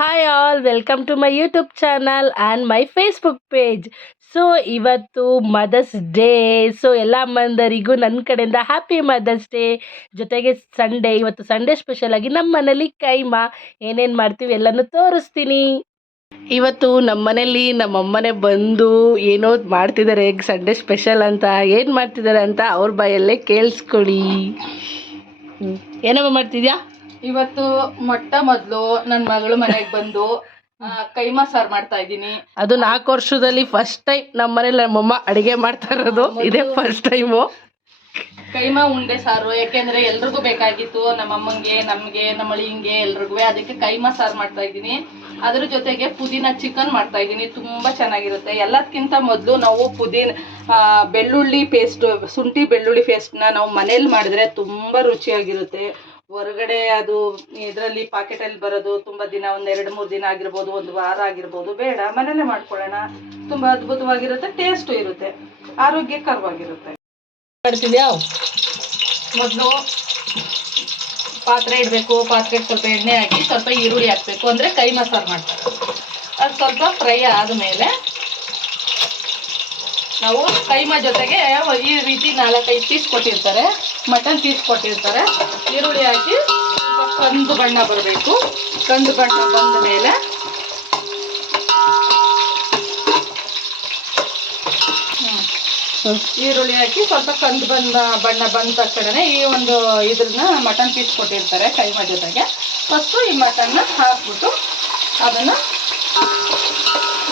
Hi all welcome to my YouTube channel and my Facebook page. So ಇವತ್ತು Mother's Day. So ಎಲ್ಲ ಅಮ್ಮಂದರಿಗೂ ನನ್ನ ಕಡೆಯಿಂದ ಹ್ಯಾಪಿ ಮದರ್ಸ್ ಡೇ. ಜೊತೆಗೆ ಸಂಡೇ, ಇವತ್ತು ಸಂಡೇ ಸ್ಪೆಷಲ್ ಆಗಿ ನಮ್ಮ ಮನೇಲಿ ಕೈಮಾ ಏನೇನು ಮಾಡ್ತೀವಿ ಎಲ್ಲನೂ ತೋರಿಸ್ತೀನಿ. ಇವತ್ತು ನಮ್ಮ ಮನೇಲಿ ನಮ್ಮಮ್ಮನೇ ಬಂದು ಏನೋ ಮಾಡ್ತಿದ್ದಾರೆ ಸಂಡೇ ಸ್ಪೆಷಲ್ ಅಂತ. ಏನು ಮಾಡ್ತಿದ್ದಾರೆ ಅಂತ ಅವ್ರ ಬಾಯಲ್ಲೇ ಕೇಳಿಸ್ಕೊಡಿ. ಏನಮ್ಮ ಮಾಡ್ತಿದ್ಯಾ? ಇವತ್ತು ಮೊಟ್ಟ ಮೊದಲು ನನ್ನ ಮಗಳು ಮನೆಗೆ ಬಂದು ಕೈಮಾ ಸಾರು ಮಾಡ್ತಾ ಇದ್ದೀನಿ. ಅದು 4 ವರ್ಷದಲ್ಲಿ ಫಸ್ಟ್ ಟೈಮ್ ನಮ್ಮ ಮನೇಲಿ ನಮ್ಮಮ್ಮ ಅಡುಗೆ ಮಾಡ್ತಾ ಇರೋದು. ಇದೇ ಫಸ್ಟ್ ಟೈಮು ಕೈಮಾ ಉಂಡೆ ಸಾರು. ಯಾಕೆಂದ್ರೆ ಎಲ್ರಿಗೂ ಬೇಕಾಗಿತ್ತು, ನಮ್ಮ ಅಮ್ಮಂಗೆ, ನಮಗೆ, ನಮ್ಮ ಅಳಿಯಂಗೆ, ಎಲ್ರಿಗೂ. ಅದಕ್ಕೆ ಕೈಮಾ ಸಾರು ಮಾಡ್ತಾ ಇದ್ದೀನಿ. ಅದ್ರ ಜೊತೆಗೆ ಪುದೀನ ಚಿಕನ್ ಮಾಡ್ತಾ ಇದ್ದೀನಿ. ತುಂಬಾ ಚೆನ್ನಾಗಿರುತ್ತೆ. ಎಲ್ಲದಕ್ಕಿಂತ ಮೊದಲು ನಾವು ಬೆಳ್ಳುಳ್ಳಿ ಪೇಸ್ಟ್, ಶುಂಠಿ ಬೆಳ್ಳುಳ್ಳಿ ಪೇಸ್ಟ್ನ ನಾವು ಮನೇಲಿ ಮಾಡಿದ್ರೆ ತುಂಬಾ ರುಚಿಯಾಗಿರುತ್ತೆ. ಹೊರಗಡೆ ಅದು ಇದರಲ್ಲಿ ಪಾಕೆಟಲ್ಲಿ ಬರೋದು ತುಂಬ ದಿನ, ಒಂದು 2-3 ದಿನ ಆಗಿರ್ಬೋದು, ಒಂದು ವಾರ ಆಗಿರ್ಬೋದು. ಬೇಡ, ಮನೇಲೆ ಮಾಡ್ಕೊಳ್ಳೋಣ. ತುಂಬ ಅದ್ಭುತವಾಗಿರುತ್ತೆ, ಟೇಸ್ಟು ಇರುತ್ತೆ, ಆರೋಗ್ಯಕರವಾಗಿರುತ್ತೆ. ಮಾಡ್ತಿದ್ಯಾ? ಮೊದಲು ಪಾತ್ರೆ ಇಡಬೇಕು. ಪಾತ್ರೆಗೆ ಸ್ವಲ್ಪ ಎಣ್ಣೆ ಹಾಕಿ ಸ್ವಲ್ಪ ಈರುಳ್ಳಿ ಹಾಕಬೇಕು. ಅಂದರೆ ಕೈಮಾ ಸಾರು ಮಾಡ್ತಾರೆ. ಅದು ಸ್ವಲ್ಪ ಫ್ರೈ ಆದಮೇಲೆ ನಾವು ಕೈಮಾ ಜೊತೆಗೆ ಈ ರೀತಿ 4-5 ಪೀಸ್ ಕೊಟ್ಟಿರ್ತಾರೆ, ಮಟನ್ ಪೀಸ್ ಕೊಟ್ಟಿರ್ತಾರೆ. ಈರುಳ್ಳಿ ಹಾಕಿ ಸ್ವಲ್ಪ ಕಂದು ಬಣ್ಣ ಬರಬೇಕು. ಕಂದು ಬಣ್ಣ ಬಂದ ಮೇಲೆ ಈರುಳ್ಳಿ ಹಾಕಿ ಸ್ವಲ್ಪ ಕಂದು ಬಣ್ಣ ಬಂದ ತಕ್ಷಣ ಈ ಒಂದು ಇದ್ರನ್ನ ಮಟನ್ ಪೀಸ್ ಕೊಟ್ಟಿರ್ತಾರೆ ಕೈಮಾ ಜೊತೆಗೆ. ಫಸ್ಟು ಈ ಮಟನ್ನ ಹಾಕ್ಬಿಟ್ಟು ಅದನ್ನು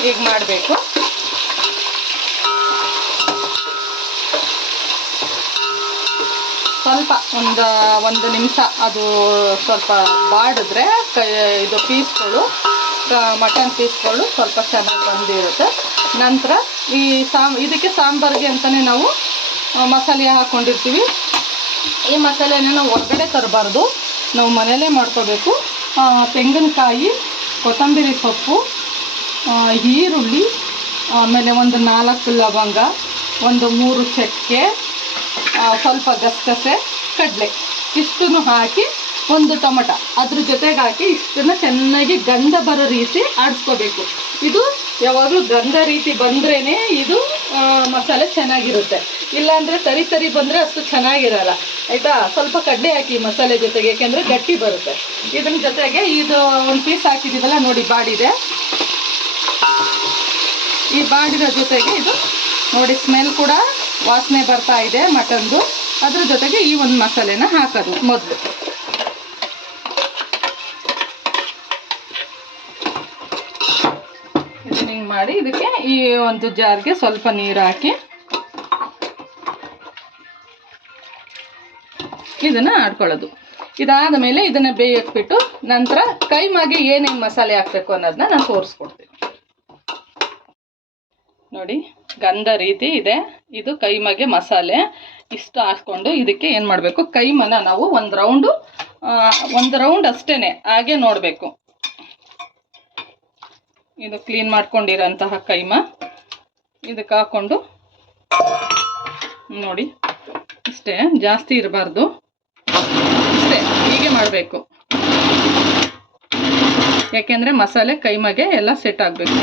ಈಗ ಮಾಡಬೇಕು. ಸ್ವಲ್ಪ ಒಂದು ನಿಮಿಷ ಅದು ಸ್ವಲ್ಪ ಬಾಡಿದ್ರೆ ಇದು ಪೀಸ್ಗಳು, ಮಟನ್ ಪೀಸ್ಗಳು ಸ್ವಲ್ಪ ಚೆನ್ನಾಗಿ ಬಂದಿರುತ್ತೆ. ನಂತರ ಇದಕ್ಕೆ ಸಾಂಬಾರಿಗೆ ಅಂತಲೇ ನಾವು ಮಸಾಲೆ ಹಾಕ್ಕೊಂಡಿರ್ತೀವಿ. ಈ ಮಸಾಲೆನ ನಾವು ಹೊರಗಡೆ ತರಬಾರ್ದು, ನಾವು ಮನೆಯಲ್ಲೇ ಮಾಡ್ಕೋಬೇಕು. ತೆಂಗಿನಕಾಯಿ, ಕೊತ್ತಂಬರಿ ಸೊಪ್ಪು, ಈರುಳ್ಳಿ, ಆಮೇಲೆ ಒಂದು 4 ಲವಂಗ, ಒಂದು 3 ಚಕ್ಕೆ, ಸ್ವಲ್ಪ ಗಸಗಸೆ, ಕಡಲೆ, ಇಷ್ಟನ್ನು ಹಾಕಿ ಒಂದು ಟೊಮಟ ಅದ್ರ ಜೊತೆಗೆ ಹಾಕಿ ಇಷ್ಟನ್ನು ಚೆನ್ನಾಗಿ ಗಂಧ ಬರೋ ರೀತಿ ಆಡಿಸ್ಕೋಬೇಕು. ಇದು ಯಾವಾಗಲೂ ಗಂಧ ರೀತಿ ಬಂದ್ರೇ ಇದು ಮಸಾಲೆ ಚೆನ್ನಾಗಿರುತ್ತೆ. ಇಲ್ಲಾಂದರೆ ತರಿ ಬಂದರೆ ಅಷ್ಟು ಚೆನ್ನಾಗಿರಲ್ಲ, ಆಯಿತಾ? ಸ್ವಲ್ಪ ಕಡಲೆ ಹಾಕಿ ಮಸಾಲೆ ಜೊತೆಗೆ, ಏಕೆಂದರೆ ಗಟ್ಟಿ ಬರುತ್ತೆ. ಇದ್ರ ಜೊತೆಗೆ ಇದು ಒಂದು ಪೀಸ್ ಹಾಕಿದ್ದೀವಲ್ಲ ನೋಡಿ, ಬಾಡಿದೆ. ಈ ಬಾಡಿರೋ ಜೊತೆಗೆ ಇದು ನೋಡಿ ಸ್ಮೆಲ್ ಕೂಡ ವಾಸನೆ ಬರ್ತಾ ಇದೆ ಮಟನ್ದು. ಅದ್ರ ಜೊತೆಗೆ ಈ ಒಂದು ಮಸಾಲೆನ ಹಾಕೋದು. ಮೊದಲು ಇದನ್ನ ಹಿಂಗೆ ಮಾಡಿ ಇದಕ್ಕೆ ಈ ಒಂದು ಜಾರ್ಗೆ ಸ್ವಲ್ಪ ನೀರು ಹಾಕಿ ಇದನ್ನು ಆಡ್ಕೊಳ್ಳೋದು. ಇದಾದ ಮೇಲೆ ಇದನ್ನು ಬೇಯಕ್ಬಿಟ್ಟು ನಂತರ ಕೈಮಾಗೆ ಏನೇನು ಮಸಾಲೆ ಹಾಕಬೇಕು ಅನ್ನೋದನ್ನ ನಾನು ತೋರಿಸ್ಕೊಡ್ತೀನಿ. ನೋಡಿ, ಗಂಧ ರೀತಿ ಇದೆ. ಇದು ಕೈಮಾಗೆ ಮಸಾಲೆ. ಇಷ್ಟು ಹಾಕ್ಕೊಂಡು ಇದಕ್ಕೆ ಏನು ಮಾಡಬೇಕು, ಕೈಮನ ನಾವು ಒಂದು ರೌಂಡ್ ಅಷ್ಟೇ ಹಾಗೆ ನೋಡಬೇಕು. ಇದು ಕ್ಲೀನ್ ಮಾಡ್ಕೊಂಡಿರೋಂತಹ ಕೈಮಾ ಇದಕ್ಕೆ ಹಾಕ್ಕೊಂಡು ನೋಡಿ, ಇಷ್ಟೇ, ಜಾಸ್ತಿ ಇರಬಾರ್ದು, ಇಷ್ಟೇ, ಹೀಗೆ ಮಾಡಬೇಕು. ಯಾಕೆಂದರೆ ಮಸಾಲೆ ಕೈಮಾಗೆ ಎಲ್ಲ ಸೆಟ್ ಆಗಬೇಕು.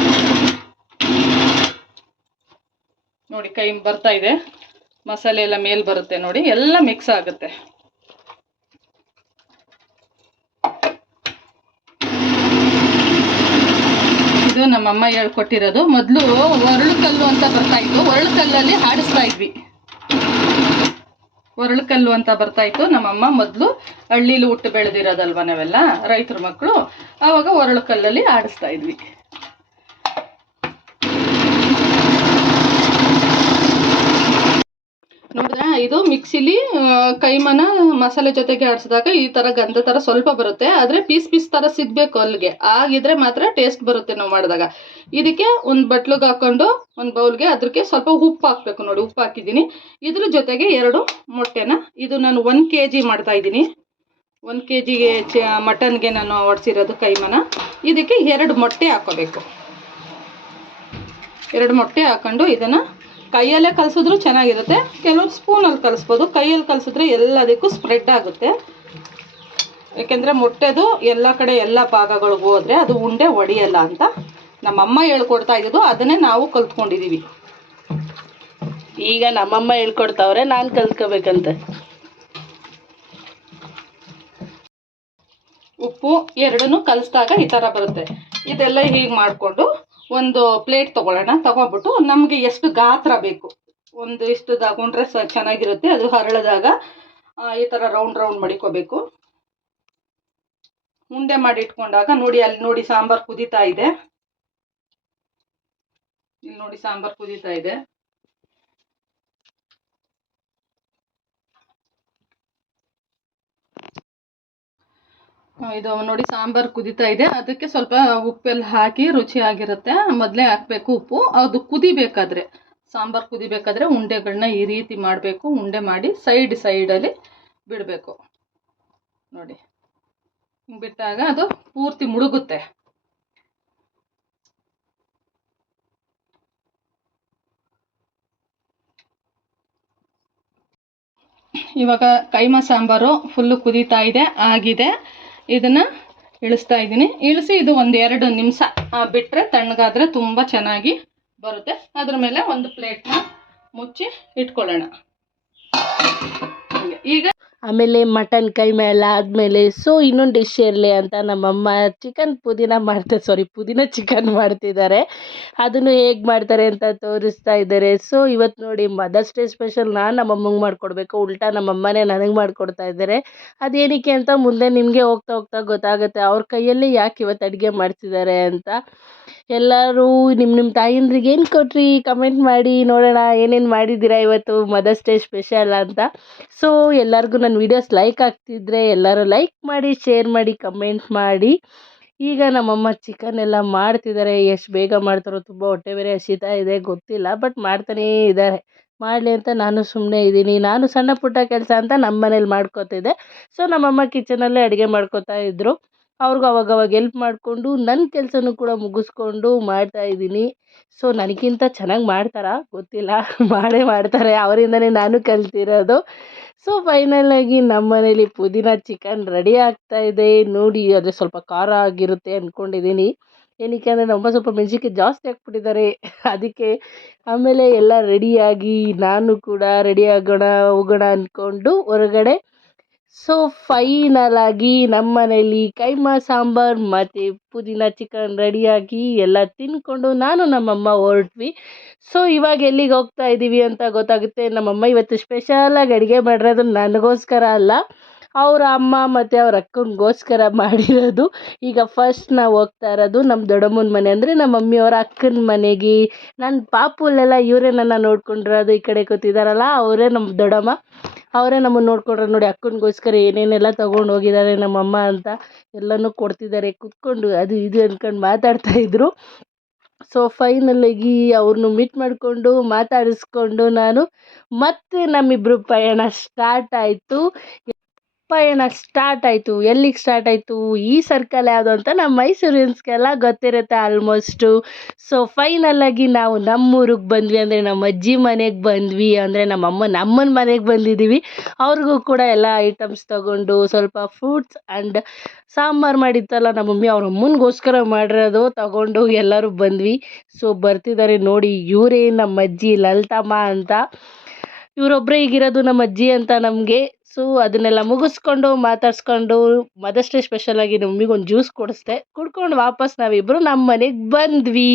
ನೋಡಿ, ಕೈ ಬರ್ತಾ ಇದೆ, ಮಸಾಲೆ ಎಲ್ಲ ಮೇಲೆ ಬರುತ್ತೆ ನೋಡಿ, ಎಲ್ಲ ಮಿಕ್ಸ್ ಆಗುತ್ತೆ. ಇದು ನಮ್ಮಮ್ಮ ಹೇಳ್ಕೊಟ್ಟಿರೋದು. ಮೊದಲು ಒರಳುಕಲ್ಲು ಅಂತ ಬರ್ತಾ ಇತ್ತು, ಒರಳುಕಲ್ಲಲ್ಲಿ ಆಡಿಸ್ತಾ ಇದ್ವಿ. ಒರಳುಕಲ್ಲು ಅಂತ ಬರ್ತಾ ಇತ್ತು. ನಮ್ಮಮ್ಮ ಮೊದಲು ಹಳ್ಳಿಲಿ ಹುಟ್ಟು ಬೆಳೆದಿರೋದಲ್ವ ನಾವೆಲ್ಲ ರೈತರ ಮಕ್ಕಳು, ಆವಾಗ ಒರಳುಕಲ್ಲಲ್ಲಿ ಆಡಿಸ್ತಾ ಇದ್ವಿ. ನೋಡಿದ್ರೆ ಇದು ಮಿಕ್ಸಿಲಿ ಕೈಮನ ಮಸಾಲೆ ಜೊತೆಗೆ ಆಡಿಸಿದಾಗ ಈ ಥರ ಗಂಧ ಥರ ಸ್ವಲ್ಪ ಬರುತ್ತೆ. ಆದರೆ ಪೀಸ್ ಥರ ಸಿಗಬೇಕು ಅಲ್ಲಿಗೆ, ಆಗಿದ್ರೆ ಮಾತ್ರ ಟೇಸ್ಟ್ ಬರುತ್ತೆ ನಾವು ಮಾಡಿದಾಗ. ಇದಕ್ಕೆ ಒಂದು ಬಟ್ಲಿಗೆ ಹಾಕ್ಕೊಂಡು ಒಂದು ಬೌಲ್ಗೆ ಅದಕ್ಕೆ ಸ್ವಲ್ಪ ಉಪ್ಪು ಹಾಕಬೇಕು. ನೋಡಿ, ಉಪ್ಪು ಹಾಕಿದ್ದೀನಿ. ಇದ್ರ ಜೊತೆಗೆ 2 ಮೊಟ್ಟೆನ, ಇದು ನಾನು 1 kg ಮಾಡ್ತಾಯಿದ್ದೀನಿ. 1 kgಗೆ ಮಟನ್ಗೆ ನಾನು ಒಡಿಸಿರೋದು ಕೈಮನ. ಇದಕ್ಕೆ 2 ಮೊಟ್ಟೆ ಹಾಕೋಬೇಕು. 2 ಮೊಟ್ಟೆ ಹಾಕ್ಕೊಂಡು ಇದನ್ನು ಕೈಯಲ್ಲೇ ಕಲಸಿದ್ರು ಚೆನ್ನಾಗಿರುತ್ತೆ. ಕೆಲವರು ಸ್ಪೂನಲ್ಲಿ ಕಲಿಸ್ಬೋದು. ಕೈಯಲ್ಲಿ ಕಲಿಸಿದ್ರೆ ಎಲ್ಲದಕ್ಕೂ ಸ್ಪ್ರೆಡ್ ಆಗುತ್ತೆ. ಯಾಕೆಂದರೆ ಮೊಟ್ಟೆದು ಎಲ್ಲ ಕಡೆ ಎಲ್ಲ ಭಾಗಗಳಿಗೂ ಹೋದರೆ ಅದು ಉಂಡೆ ಒಡೆಯಲ್ಲ ಅಂತ ನಮ್ಮಮ್ಮ ಹೇಳ್ಕೊಡ್ತಾ ಇದ್ದಿದ್ದು, ಅದನ್ನೇ ನಾವು ಕಲ್ತ್ಕೊಂಡಿದ್ದೀವಿ. ಈಗ ನಮ್ಮಮ್ಮ ಹೇಳ್ಕೊಡ್ತಾವ್ರೆ, ನಾನು ಕಲ್ತ್ಕೋಬೇಕಂತೆ. ಉಪ್ಪು ಎರಡನ್ನೂ ಕಲಿಸಿದಾಗ ಈ ಥರ ಬರುತ್ತೆ. ಇದೆಲ್ಲ ಹೀಗೆ ಮಾಡಿಕೊಂಡು ಒಂದು ಪ್ಲೇಟ್ ತೊಗೊಳ್ಳೋಣ. ತೊಗೊಬಿಟ್ಟು ನಮಗೆ ಎಷ್ಟು ಗಾತ್ರ ಬೇಕು, ಒಂದು ಇಷ್ಟು ತಗೊಂಡ್ರೆ ಚೆನ್ನಾಗಿರುತ್ತೆ. ಅದು ಹರಳಿದಾಗ ಈ ಥರ ರೌಂಡ್ ರೌಂಡ್ ಮಡಿಕೋಬೇಕು. ಉಂಡೆ ಮಾಡಿ ಇಟ್ಕೊಂಡಾಗ ನೋಡಿ, ಅಲ್ಲಿ ನೋಡಿ ಸಾಂಬಾರು ಕುದೀತಾ ಇದೆ. ಇಲ್ಲಿ ನೋಡಿ ಸಾಂಬಾರು ಕುದೀತಾ ಇದೆ. ಇದು ನೋಡಿ ಸಾಂಬಾರು ಕುದೀತಾ ಇದೆ. ಅದಕ್ಕೆ ಸ್ವಲ್ಪ ಉಪ್ಪೆಲ್ಲ ಹಾಕಿ ರುಚಿಯಾಗಿರುತ್ತೆ. ಮೊದಲೇ ಹಾಕಬೇಕು ಉಪ್ಪು. ಅದು ಕುದಿಬೇಕಾದ್ರೆ, ಸಾಂಬಾರು ಕುದಿಬೇಕಾದ್ರೆ ಉಂಡೆಗಳನ್ನ ಈ ರೀತಿ ಮಾಡಬೇಕು. ಉಂಡೆ ಮಾಡಿ ಸೈಡಲ್ಲಿ ಬಿಡಬೇಕು. ನೋಡಿ ಬಿಟ್ಟಾಗ ಅದು ಪೂರ್ತಿ ಮುಳುಗುತ್ತೆ. ಇವಾಗ ಕೈಮಾ ಸಾಂಬಾರು ಫುಲ್ಲು ಕುದೀತಾ ಇದೆ, ಆಗಿದೆ. ಇದನ್ನು ಇಳಿಸ್ತಾ ಇದ್ದೀನಿ. ಇಳಿಸಿ ಇದು ಒಂದು 2 ನಿಮಿಷ ಬಿಟ್ಟರೆ ತಣ್ಣಗಾದರೆ ತುಂಬ ಚೆನ್ನಾಗಿ ಬರುತ್ತೆ. ಅದ್ರ ಮೇಲೆ ಒಂದು ಪ್ಲೇಟ್ನ ಮುಚ್ಚಿ ಇಟ್ಕೊಳ್ಳೋಣ. ಈಗ ಆಮೇಲೆ ಮಟನ್ ಕೈಮಾ ಎಲ್ಲ ಆದಮೇಲೆ ಸೊ ಇನ್ನೊಂದು ಡಿಶ್ ಇರಲಿ ಅಂತ ನಮ್ಮಮ್ಮ ಪುದೀನ ಚಿಕನ್ ಮಾಡ್ತಿದ್ದಾರೆ. ಅದನ್ನು ಹೇಗೆ ಮಾಡ್ತಾರೆ ಅಂತ ತೋರಿಸ್ತಾ ಇದ್ದಾರೆ. ಸೊ ಇವತ್ತು ನೋಡಿ ಮದರ್ಸ್ ಡೇ ಸ್ಪೆಷಲ್ ನಾನು ನಮ್ಮಮ್ಮಂಗೆ ಮಾಡಿಕೊಡ್ಬೇಕು, ಉಲ್ಟಾ ನಮ್ಮಮ್ಮನೇ ನನಗೆ ಮಾಡಿಕೊಡ್ತಾ ಇದ್ದಾರೆ. ಅದೇನಕ್ಕೆ ಅಂತ ಮುಂದೆ ನಿಮಗೆ ಹೋಗ್ತಾ ಹೋಗ್ತಾ ಗೊತ್ತಾಗುತ್ತೆ ಅವ್ರ ಕೈಯಲ್ಲಿ ಯಾಕೆ ಇವತ್ತು ಅಡುಗೆ ಮಾಡ್ತಿದ್ದಾರೆ ಅಂತ. ಎಲ್ಲರೂ ನಿಮ್ಮ ತಾಯಂದ್ರಿಗೆ ಏನು ಕೊಟ್ರಿ ಕಮೆಂಟ್ ಮಾಡಿ ನೋಡೋಣ, ಏನೇನು ಮಾಡಿದ್ದೀರಾ ಇವತ್ತು ಮದರ್ಸ್ ಡೇ ಸ್ಪೆಷಲ್ ಅಂತ. ಸೊ ಎಲ್ಲರಿಗೂ ನನ್ನ ವೀಡಿಯೋಸ್ ಲೈಕ್ ಆಗ್ತಿದ್ರೆ ಎಲ್ಲರೂ ಲೈಕ್ ಮಾಡಿ, ಶೇರ್ ಮಾಡಿ, ಕಮೆಂಟ್ ಮಾಡಿ. ಈಗ ನಮ್ಮಮ್ಮ ಚಿಕನ್ ಎಲ್ಲ ಮಾಡ್ತಿದ್ದಾರೆ. ಎಷ್ಟು ಬೇಗ ಮಾಡ್ತಾರೋ, ತುಂಬ ಹೊಟ್ಟೆ ಬೇರೆ ಹಸಿತಾ ಇದೆ, ಗೊತ್ತಿಲ್ಲ, ಬಟ್ ಮಾಡ್ತಾನೇ ಇದ್ದಾರೆ. ಮಾಡಲಿ ಅಂತ ನಾನು ಸುಮ್ಮನೆ ಇದ್ದೀನಿ. ನಾನು ಸಣ್ಣ ಪುಟ್ಟ ಕೆಲಸ ಅಂತ ನಮ್ಮ ಮನೇಲಿ ಮಾಡ್ಕೋತಿದ್ದೆ. ಸೊ ನಮ್ಮಮ್ಮ ಕಿಚನಲ್ಲೇ ಅಡುಗೆ ಮಾಡ್ಕೋತಾ ಇದ್ದರು. ಅವ್ರಿಗೂ ಅವಾಗವಾಗ ಎಲ್ಪ್ ಮಾಡಿಕೊಂಡು ನನ್ನ ಕೆಲಸನೂ ಕೂಡ ಮುಗಿಸ್ಕೊಂಡು ಮಾಡ್ತಾಯಿದ್ದೀನಿ. ಸೊ ನನಗಿಂತ ಚೆನ್ನಾಗಿ ಮಾಡ್ತಾರಾ ಗೊತ್ತಿಲ್ಲ, ಮಾಡೇ ಮಾಡ್ತಾರೆ. ಅವರಿಂದನೇ ನಾನು ಕಲ್ತಿರೋದು. ಸೊ ಫೈನಲಾಗಿ ನಮ್ಮ ಮನೇಲಿ ಪುದೀನ ಚಿಕನ್ ರೆಡಿ ಆಗ್ತಾ ಇದೆ. ನೋಡಿ ಆದರೆ ಸ್ವಲ್ಪ ಖಾರ ಆಗಿರುತ್ತೆ ಅಂದ್ಕೊಂಡಿದ್ದೀನಿ. ಏನಕ್ಕೆ ಅಂದರೆ ನಮ್ಮ ಸ್ವಲ್ಪ ಮೆಣಸಿನ್ಕಾಯಿ ಜಾಸ್ತಿ ಹಾಕ್ಬಿಟ್ಟಿದ್ದಾರೆ ಅದಕ್ಕೆ. ಆಮೇಲೆ ಎಲ್ಲ ರೆಡಿಯಾಗಿ ನಾನು ಕೂಡ ರೆಡಿ ಹೋಗೋಣ ಅಂದ್ಕೊಂಡು ಹೊರಗಡೆ. ಸೊ ಫೈನಲಾಗಿ ನಮ್ಮ ಮನೇಲಿ ಕೈಮಾ ಸಾಂಬಾರು ಮತ್ತು ಪುದೀನ ಚಿಕನ್ ರೆಡಿಯಾಗಿ ಎಲ್ಲ ತಿಂದ್ಕೊಂಡು ನಾನು ನಮ್ಮಮ್ಮ ಹೊರಟ್ವಿ. ಸೊ ಇವಾಗ ಎಲ್ಲಿಗೆ ಹೋಗ್ತಾ ಇದ್ದೀವಿ ಅಂತ ಗೊತ್ತಾಗುತ್ತೆ. ನಮ್ಮಮ್ಮ ಇವತ್ತು ಸ್ಪೆಷಲಾಗಿ ಅಡುಗೆ ಮಾಡಿರೋದು ನನಗೋಸ್ಕರ ಅಲ್ಲ, ಅವರ ಅಮ್ಮ ಮತ್ತು ಅವ್ರ ಅಕ್ಕನಿಗೋಸ್ಕರ ಮಾಡಿರೋದು. ಈಗ ಫಸ್ಟ್ ನಾವು ಹೋಗ್ತಾ ಇರೋದು ನಮ್ಮ ದೊಡ್ಡಮ್ಮನ ಮನೆ, ಅಂದರೆ ನಮ್ಮ ಮಮ್ಮಿಯವರ ಅಕ್ಕನ ಮನೆಗೆ. ನನ್ನ ಪಾಪುಲೆಲ್ಲ ಇವರೇ ನನ್ನ ನೋಡ್ಕೊಂಡಿರೋದು. ಈ ಕಡೆ ಕೂತಿದ್ದಾರಲ್ಲ ಅವರೇ ನಮ್ಮ ದೊಡ್ಡಮ್ಮ, ಅವರೇ ನಮ್ಮನ್ನು ನೋಡ್ಕೊಂಡ್ರೆ. ನೋಡಿ ಅಕ್ಕನಿಗೋಸ್ಕರ ಏನೇನೆಲ್ಲ ತೊಗೊಂಡು ಹೋಗಿದ್ದಾರೆ ನಮ್ಮಮ್ಮ ಅಂತ ಎಲ್ಲನೂ ಕೊಡ್ತಿದ್ದಾರೆ. ಕೂತ್ಕೊಂಡು ಅದು ಇದು ಅಂದ್ಕೊಂಡು ಮಾತಾಡ್ತಾಯಿದ್ರು. ಸೊ ಫೈನಲಾಗಿ ಅವ್ರನ್ನೂ ಮೀಟ್ ಮಾಡಿಕೊಂಡು ಮಾತಾಡಿಸ್ಕೊಂಡು ನಾನು ಮತ್ತೆ ನಮ್ಮಿಬ್ಬರು ಪಯಣ ಸ್ಟಾರ್ಟ್ ಆಯಿತು. ಎಲ್ಲಿಗೆ ಸ್ಟಾರ್ಟ್ ಆಯಿತು, ಈ ಸರ್ಕಲ್ ಯಾವುದು ಅಂತ ನಮ್ಮ ಮೈಸೂರಿಯನ್ಸ್ಗೆಲ್ಲ ಗೊತ್ತಿರುತ್ತೆ ಆಲ್ಮೋಸ್ಟು. ಸೊ ಫೈನಲಾಗಿ ನಾವು ನಮ್ಮೂರಿಗೆ ಬಂದ್ವಿ, ಅಂದರೆ ನಮ್ಮ ಅಜ್ಜಿ ಮನೆಗೆ ಬಂದ್ವಿ. ಅಂದರೆ ನಮ್ಮಮ್ಮನ ಮನೆಗೆ ಬಂದಿದ್ದೀವಿ. ಅವ್ರಿಗೂ ಕೂಡ ಎಲ್ಲ ಐಟಮ್ಸ್ ತೊಗೊಂಡು ಸ್ವಲ್ಪ ಫ್ರೂಟ್ಸ್ ಆ್ಯಂಡ್ ಸಾಂಬಾರು ಮಾಡಿತ್ತಲ್ಲ ನಮ್ಮ ಮಮ್ಮಿ, ಅವ್ರ ಅಮ್ಮನಿಗೋಸ್ಕರ ಮಾಡಿರೋದು ತಗೊಂಡು ಎಲ್ಲರೂ ಬಂದ್ವಿ. ಸೊ ಬರ್ತಿದ್ದಾರೆ ನೋಡಿ, ಇವರೇ ನಮ್ಮ ಅಜ್ಜಿ ಲಲಿತಮ್ಮ ಅಂತ. ಇವರೊಬ್ಬರೇ ಈಗಿರೋದು ನಮ್ಮ ಅಜ್ಜಿ ಅಂತ ನಮಗೆ. ಸೊ ಅದನ್ನೆಲ್ಲ ಮುಗಿಸ್ಕೊಂಡು ಮಾತಾಡಿಸ್ಕೊಂಡು ಮದರ್ಸ್ ಡೇ ಸ್ಪೆಷಲಾಗಿ ನಮ್ಮ ಮಮ್ಮಿಗೆ ಒಂದು ಜ್ಯೂಸ್ ಕೊಡಿಸ್ದೆ. ಕುಡ್ಕೊಂಡು ವಾಪಸ್ ನಾವಿಬ್ಬರು ನಮ್ಮ ಮನೆಗೆ ಬಂದ್ವಿ.